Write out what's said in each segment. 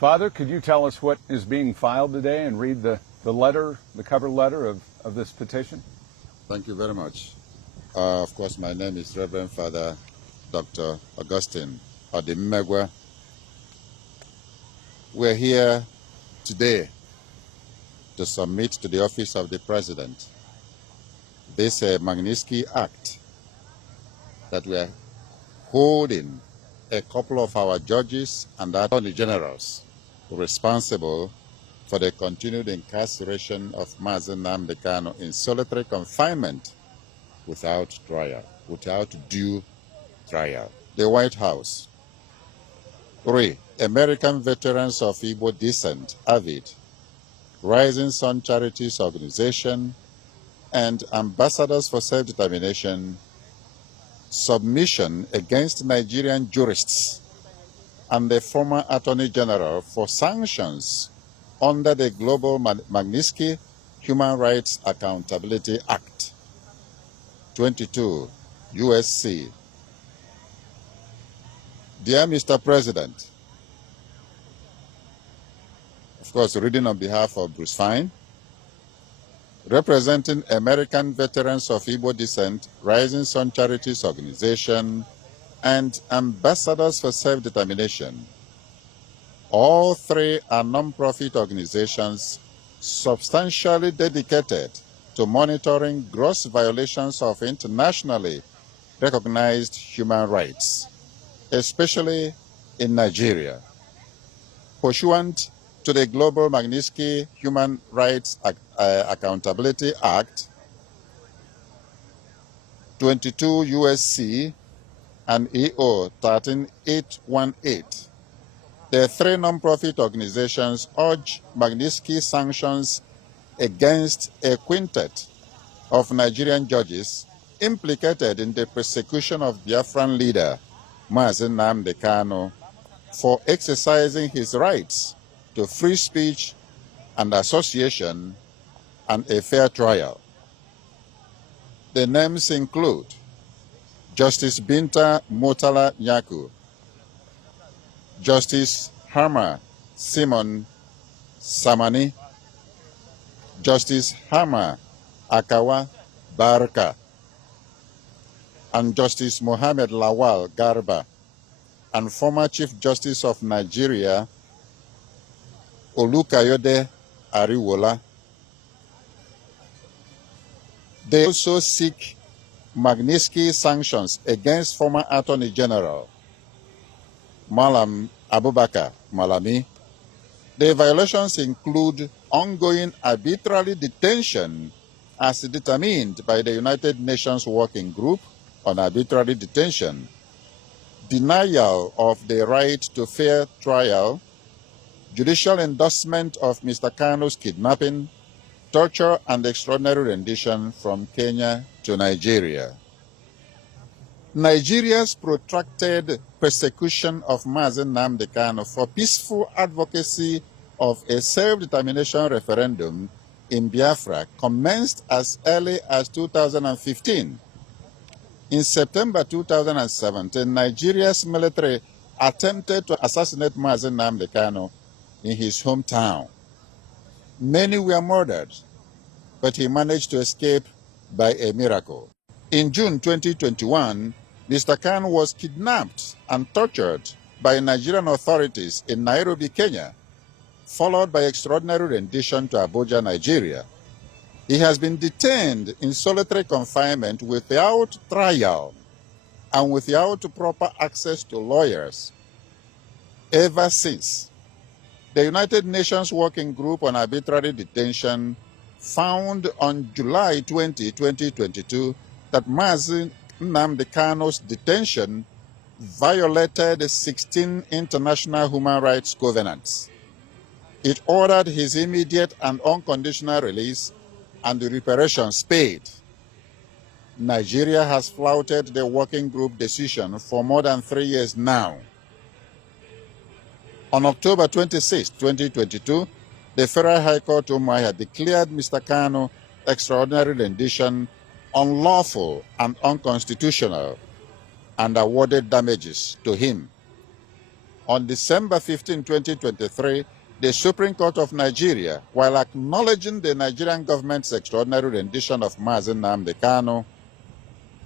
Father, could you tell us what is being filed today and read the letter, the cover letter of this petition? Thank you very much. Of course, my name is Reverend Father Dr. Augustine Odimegwa. We're here today to submit to the office of the President this Magnitsky Act that we are holding a couple of our judges and attorney generals responsible for the continued incarceration of Nnamdi K in solitary confinement without trial, without due trial. The White House. 3. American Veterans of Igbo Descent, AVID, Rising Sun Charities Organization, and Ambassadors for Self-Determination, submission against Nigerian jurists and the former Attorney General for sanctions under the Global Magnitsky Human Rights Accountability Act, 22 USC. Dear Mr. President, of course, reading on behalf of Bruce Fine, representing American Veterans of Igbo Descent, Rising Sun Charities Organization, and Ambassadors for Self-Determination. All three are non-profit organizations substantially dedicated to monitoring gross violations of internationally recognized human rights, especially in Nigeria. Pursuant to the Global Magnitsky Human Rights Accountability Act, 22 USC and EO 13818, the three non-profit organizations urge Magnitsky sanctions against a quintet of Nigerian judges implicated in the persecution of Biafran leader Nnamdi K for exercising his rights to free speech and association and a fair trial. The names include Justice Binta Murtala Nyaku, Justice Harma Simon Samani, Justice Harma Akawa Barka, and Justice Mohammed Lawal Garba, and former Chief Justice of Nigeria Olukayode Ariwola. They also seek Magnitsky sanctions against former Attorney General Malam Abubakar Malami. The violations include ongoing arbitrary detention as determined by the United Nations Working Group on Arbitrary Detention, denial of the right to fair trial, judicial endorsement of Mr. Kano's kidnapping, torture and extraordinary rendition from Kenya to Nigeria. Nigeria's protracted persecution of Nnamdi K for peaceful advocacy of a self-determination referendum in Biafra commenced as early as 2015. In September 2017, Nigeria's military attempted to assassinate Nnamdi K in his hometown. Many were murdered, but he managed to escape by a miracle. In June 2021, Mr. Khan was kidnapped and tortured by Nigerian authorities in Nairobi, Kenya, followed by extraordinary rendition to Abuja, Nigeria. He has been detained in solitary confinement without trial and without proper access to lawyers ever since. The United Nations Working Group on Arbitrary Detention found on July 20, 2022 that Nnamdi Kano's detention violated 16 international human rights covenants. It ordered his immediate and unconditional release and the reparations paid. Nigeria has flouted the working group decision for more than 3 years now. On October 26, 2022, the Federal High Court Umuahia declared Mr. Kano extraordinary rendition unlawful and unconstitutional and awarded damages to him. On December 15, 2023, the Supreme Court of Nigeria, while acknowledging the Nigerian government's extraordinary rendition of Nnamdi K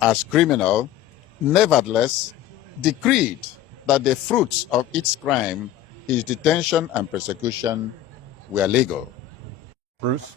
as criminal, nevertheless decreed that the fruits of its crime, his detention and persecution, were legal. Bruce,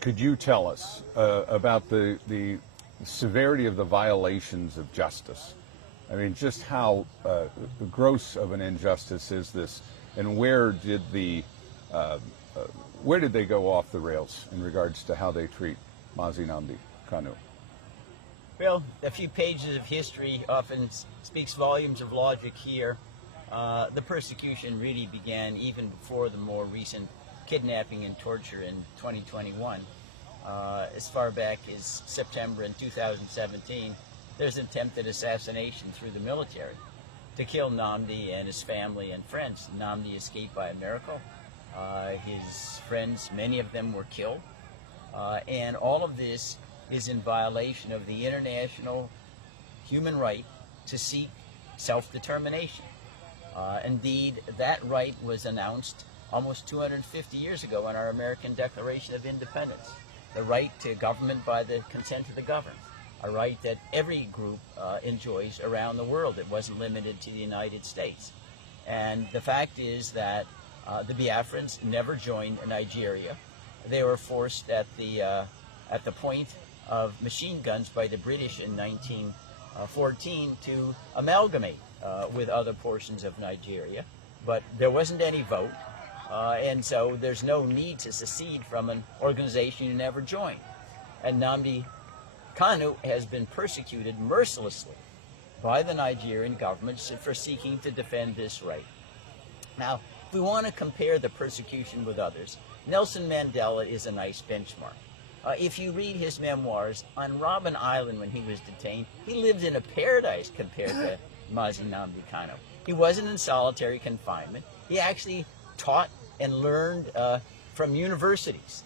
could you tell us about the severity of the violations of justice? I mean, just how gross of an injustice is this, and where did they go off the rails in regards to how they treat Nnamdi K? Well, a few pages of history often speaks volumes of logic here. The persecution really began even before the more recent kidnapping and torture in 2021. As far back as September in 2017, there's attempted assassination through the military to kill Nnamdi and his family and friends. Nnamdi escaped by a miracle. His friends, many of them were killed. And all of this is in violation of the international human right to seek self-determination. Indeed, that right was announced almost 250 years ago in our American Declaration of Independence. The right to government by the consent of the governed. A right that every group enjoys around the world. It wasn't limited to the United States. And the fact is that the Biafrans never joined Nigeria. They were forced at the point of machine guns by the British in 1914 to amalgamate with other portions of Nigeria. But there wasn't any vote, and so there's no need to secede from an organization you never joined. And Nnamdi K has been persecuted mercilessly by the Nigerian government for seeking to defend this right. Now, if we want to compare the persecution with others, Nelson Mandela is a nice benchmark. If you read his memoirs, on Robben Island when he was detained, he lived in a paradise compared to Nnamdi K. He wasn't in solitary confinement. He actually taught and learned from universities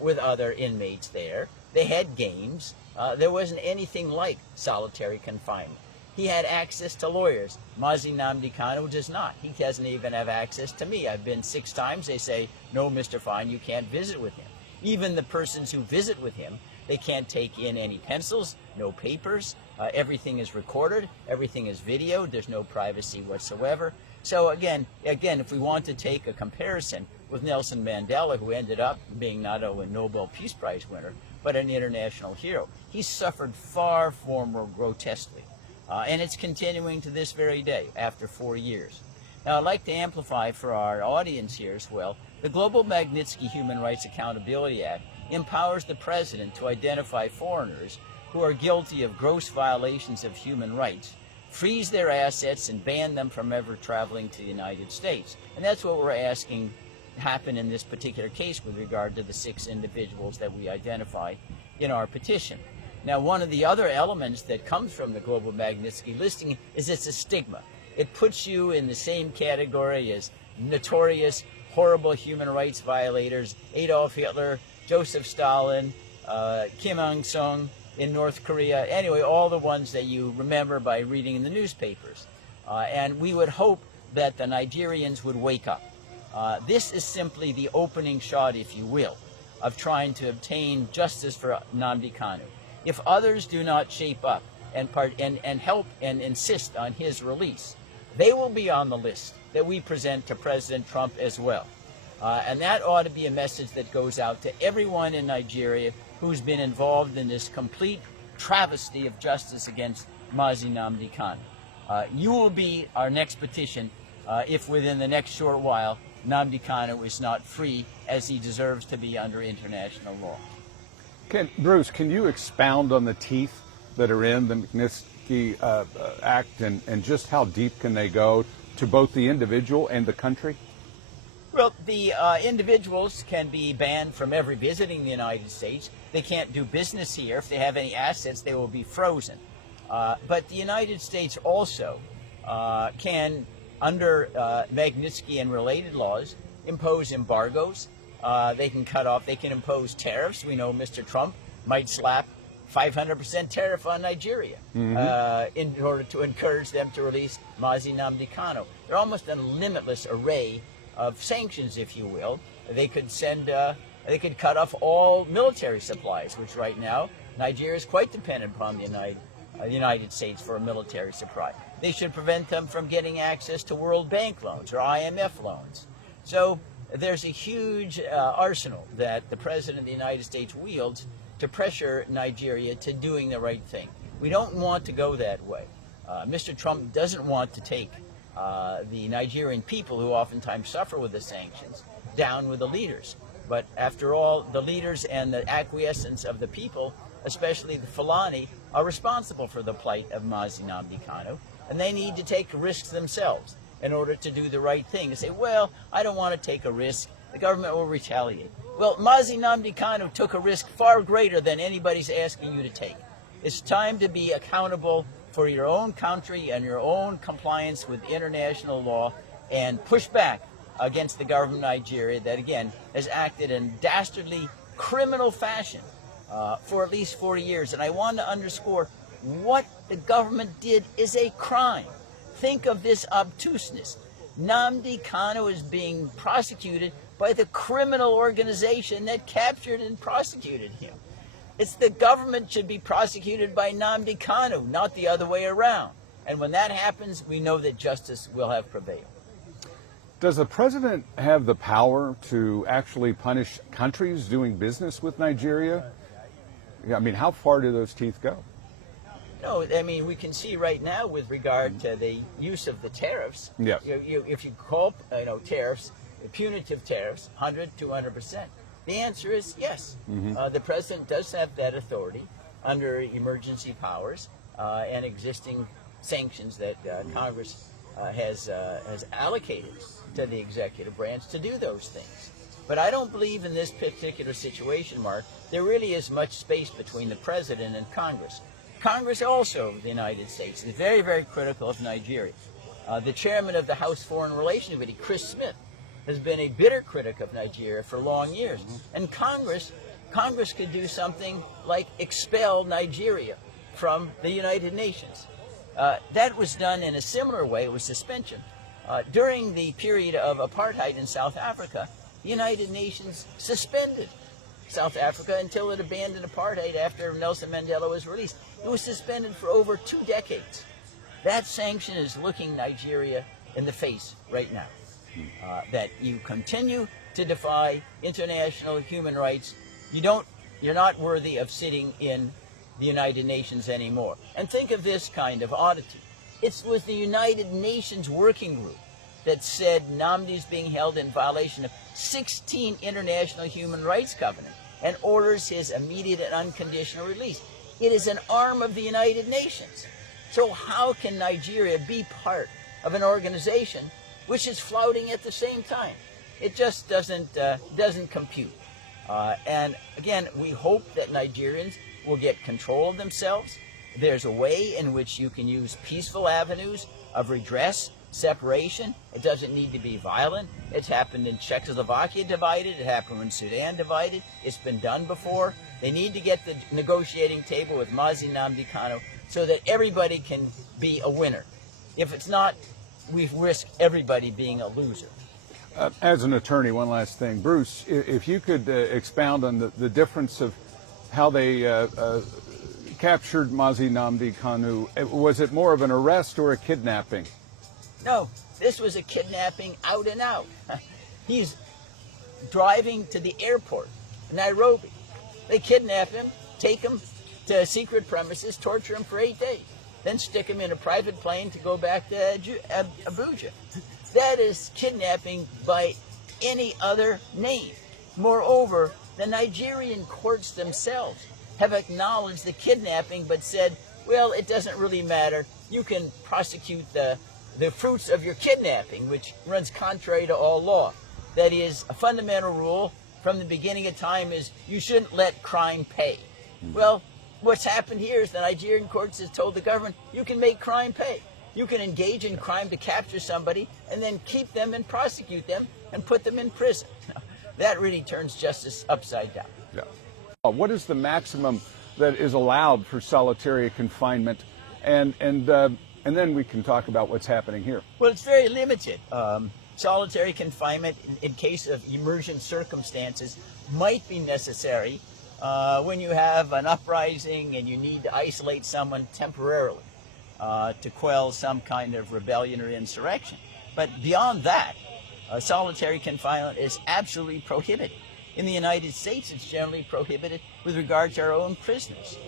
with other inmates there. They had games. There wasn't anything like solitary confinement. He had access to lawyers. Nnamdi K does not. He doesn't even have access to me. I've been 6 times. They say, no, Mr. Fine, you can't visit with him. Even the persons who visit with him, they can't take in any pencils, no papers. Everything is recorded. Everything is videoed. There's no privacy whatsoever. So again, if we want to take a comparison with Nelson Mandela, who ended up being not only a Nobel Peace Prize winner, but an international hero, he suffered far more grotesquely. And it's continuing to this very day after 4 years. Now, I'd like to amplify for our audience here as well, the Global Magnitsky Human Rights Accountability Act empowers the President to identify foreigners who are guilty of gross violations of human rights, freeze their assets, and ban them from ever traveling to the United States. And that's what we're asking happen in this particular case with regard to the 6 individuals that we identify in our petition. Now, one of the other elements that comes from the Global Magnitsky listing is it's a stigma. It puts you in the same category as notorious, horrible human rights violators, Adolf Hitler, Joseph Stalin, Kim Il-sung in North Korea, anyway, all the ones that you remember by reading in the newspapers. And we would hope that the Nigerians would wake up. This is simply the opening shot, if you will, of trying to obtain justice for Nnamdi K. If others do not shape up and help and insist on his release, they will be on the list that we present to President Trump as well. And that ought to be a message that goes out to everyone in Nigeria who's been involved in this complete travesty of justice against Nnamdi K. You will be our next petition if within the next short while Nnamdi K is not free as he deserves to be under international law. Bruce, can you expound on the teeth that are in the Magnitsky Act and just how deep can they go to both the individual and the country? Well, the individuals can be banned from ever visiting the United States. They can't do business here. If they have any assets, they will be frozen. But the United States also can, under Magnitsky and related laws, impose embargoes. They can cut off, they can impose tariffs. We know Mr. Trump might slap 500% tariff on Nigeria in order to encourage them to release Mazi Nnamdi Kanu. They're almost a limitless array of sanctions, if you will. They could they could cut off all military supplies, which right now Nigeria is quite dependent upon the United States for a military supply. They should prevent them from getting access to World Bank loans or IMF loans. So there's a huge arsenal that the President of the United States wields to pressure Nigeria to doing the right thing. We don't want to go that way. Mr. Trump doesn't want to take the Nigerian people, who oftentimes suffer with the sanctions, down with the leaders. But after all, the leaders and the acquiescence of the people, especially the Fulani, are responsible for the plight of Mazi Nnamdi Kanu, and they need to take risks themselves in order to do the right thing. And say, well, I don't want to take a risk. The government will retaliate. Well, Mazi Nnamdi Kanu took a risk far greater than anybody's asking you to take. It's time to be accountable for your own country and your own compliance with international law and push back against the government of Nigeria that, again, has acted in dastardly criminal fashion for at least 40 years. And I want to underscore what the government did is a crime. Think of this obtuseness. Nnamdi Kanu is being prosecuted by the criminal organization that captured and prosecuted him. It's the government should be prosecuted by Nnamdi Kanu, not the other way around. And when that happens, we know that justice will have prevailed. Does the president have the power to actually punish countries doing business with Nigeria? I mean, how far do those teeth go? No, I mean, we can see right now with regard to the use of the tariffs. Yes. If you call tariffs, punitive tariffs, 100, 200%, the answer is yes. The president does have that authority under emergency powers and existing sanctions that Congress has allocated to the executive branch to do those things. But I don't believe in this particular situation, Mark, there really is much space between the president and Congress. Congress also of the United States is very, very critical of Nigeria. The chairman of the House Foreign Relations Committee, Chris Smith, has been a bitter critic of Nigeria for long years. And Congress could do something like expel Nigeria from the United Nations. That was done in a similar way with suspension. During the period of apartheid in South Africa, the United Nations suspended South Africa until it abandoned apartheid after Nelson Mandela was released. It was suspended for over 2 decades. That sanction is looking Nigeria in the face right now. That you continue to defy international human rights. You're not worthy of sitting in the United Nations anymore. And think of this kind of oddity. It was the United Nations Working Group that said Nnamdi is being held in violation of 16 international human rights covenants and orders his immediate and unconditional release. It is an arm of the United Nations. So how can Nigeria be part of an organization which is flouting at the same time? It just doesn't compute. And again, we hope that Nigerians will get control of themselves. There's a way in which you can use peaceful avenues of redress, separation. It doesn't need to be violent. It's happened in Czechoslovakia divided. It happened when Sudan divided. It's been done before. They need to get the negotiating table with Mazi Nnamdi Kanu so that everybody can be a winner. If it's not, we risk everybody being a loser. As an attorney, one last thing. Bruce, if you could expound on the difference of how they captured Mazi Nnamdi Kanu. Was it more of an arrest or a kidnapping? No, this was a kidnapping out and out. He's driving to the airport in Nairobi. They kidnap him, take him to secret premises, torture him for 8 days, then stick him in a private plane to go back to Abuja. That is kidnapping by any other name. Moreover, the Nigerian courts themselves have acknowledged the kidnapping but said, well, it doesn't really matter. You can prosecute the fruits of your kidnapping, which runs contrary to all law. That is, a fundamental rule from the beginning of time is you shouldn't let crime pay. Well, what's happened here is the Nigerian courts has told the government, you can make crime pay. You can engage in crime to capture somebody and then keep them and prosecute them and put them in prison. That really turns justice upside down. Yeah. What is the maximum that is allowed for solitary confinement, and then we can talk about what's happening here. Well, it's very limited. Solitary confinement, in case of emergent circumstances, might be necessary when you have an uprising and you need to isolate someone temporarily to quell some kind of rebellion or insurrection. But beyond that, solitary confinement is absolutely prohibited. In the United States, it's generally prohibited with regard to our own prisoners.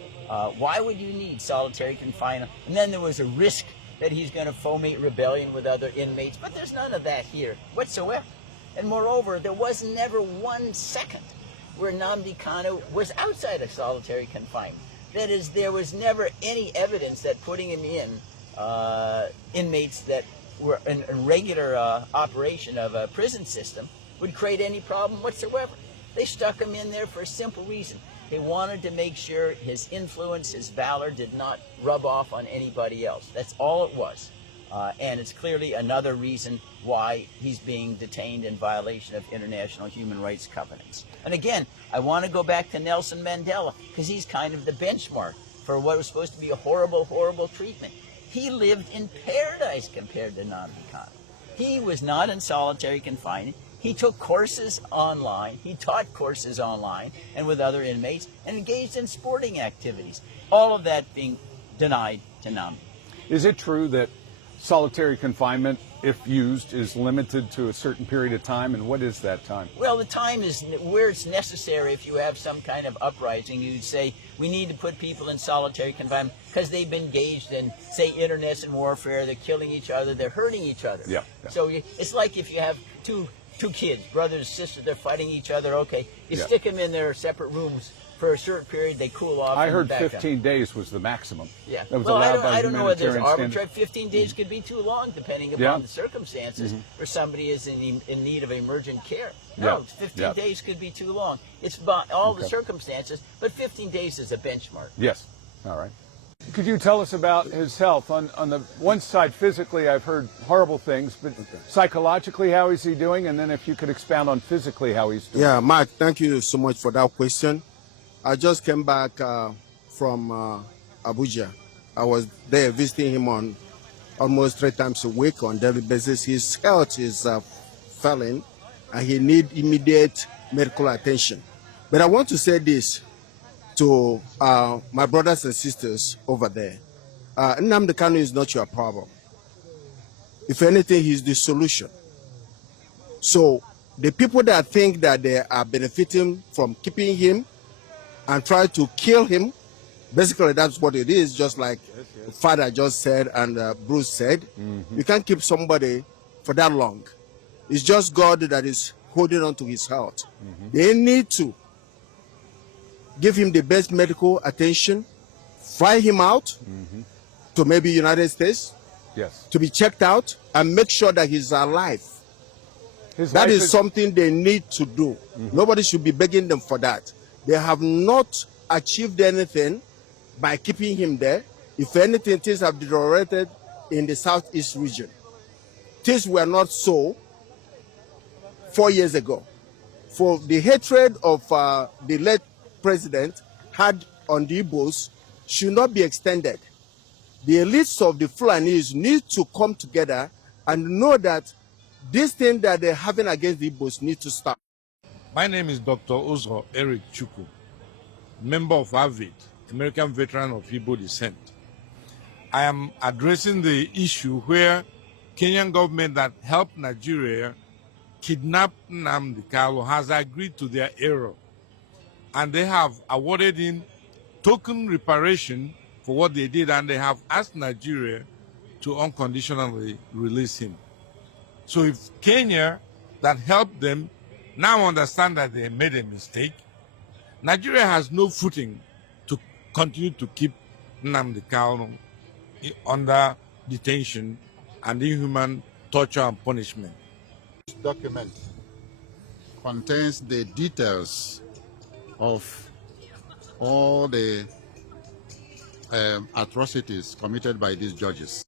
Why would you need solitary confinement? And then there was a risk that he's going to foment rebellion with other inmates, but there's none of that here whatsoever. And moreover, there was never 1 second where Nnamdi K was outside of solitary confinement. That is, there was never any evidence that putting him in inmates that were in regular operation of a prison system would create any problem whatsoever. They stuck him in there for a simple reason. They wanted to make sure his influence, his valor did not rub off on anybody else. That's all it was. And it's clearly another reason why he's being detained in violation of international human rights covenants. And again, I want to go back to Nelson Mandela, because he's kind of the benchmark for what was supposed to be a horrible, horrible treatment. He lived in paradise compared to Nnamdi K. He was not in solitary confinement. He took courses online, he taught courses online and with other inmates, and engaged in sporting activities. All of that being denied to Nnamdi. Is it true that solitary confinement, if used, is limited to a certain period of time, and what is that time? Well, the time is where it's necessary. If you have some kind of uprising, you'd say, we need to put people in solitary confinement because they've been engaged in, say, internecine warfare, they're killing each other, they're hurting each other. Yeah. So it's like if you have two kids, brothers, sisters, they're fighting each other, okay, you Yeah. stick them in their separate rooms for a certain period, they cool off. I and heard back 15 up. days was the maximum. Yeah. That was Well, allowed by I don't know whether there's humanitarian arbitrary. standards. 15 days could be too long, depending upon Yeah. the circumstances, where somebody is in need of emergent care. Yeah. No, 15 Yeah. days could be too long. It's about all the Okay. circumstances, but 15 days is a benchmark. Yes. All right. Could you tell us about his health? On the one side, physically, I've heard horrible things, but psychologically, how is he doing? And then if you could expound on physically how he's doing. Yeah, Mark, thank you so much for that question. I just came back from Abuja. I was there visiting him on almost 3 times a week on daily basis. His health is failing, and he needs immediate medical attention. But I want to say this to my brothers and sisters over there. Nnamdi K is not your problem. If anything, he's the solution. So the people that think that they are benefiting from keeping him and try to kill him, basically that's what it is, just like Father just said and Bruce said. You can't keep somebody for that long. It's just God that is holding on to his health. They need to give him the best medical attention, fly him out to maybe United States Yes. to be checked out and make sure that he's alive. His That life is something they need to do. Nobody should be begging them for that. They have not achieved anything by keeping him there. If anything, things have deteriorated in the southeast region. Things were not so 4 years ago. For the hatred of the late president had on the Igbos should not be extended. The elites of the Fulanis need to come together and know that this thing that they're having against the Igbos need to stop. My name is Dr. Ozo Eric Chukwu, member of AVID, American Veteran of Igbo Descent. I am addressing the issue where Kenyan government that helped Nigeria kidnap Nnamdi K has agreed to their error, and they have awarded him token reparation for what they did, and they have asked Nigeria to unconditionally release him. So if Kenya that helped them now understand that they made a mistake, Nigeria has no footing to continue to keep Nnamdi K under detention and inhuman torture and punishment. This document contains the details of all the atrocities committed by these judges.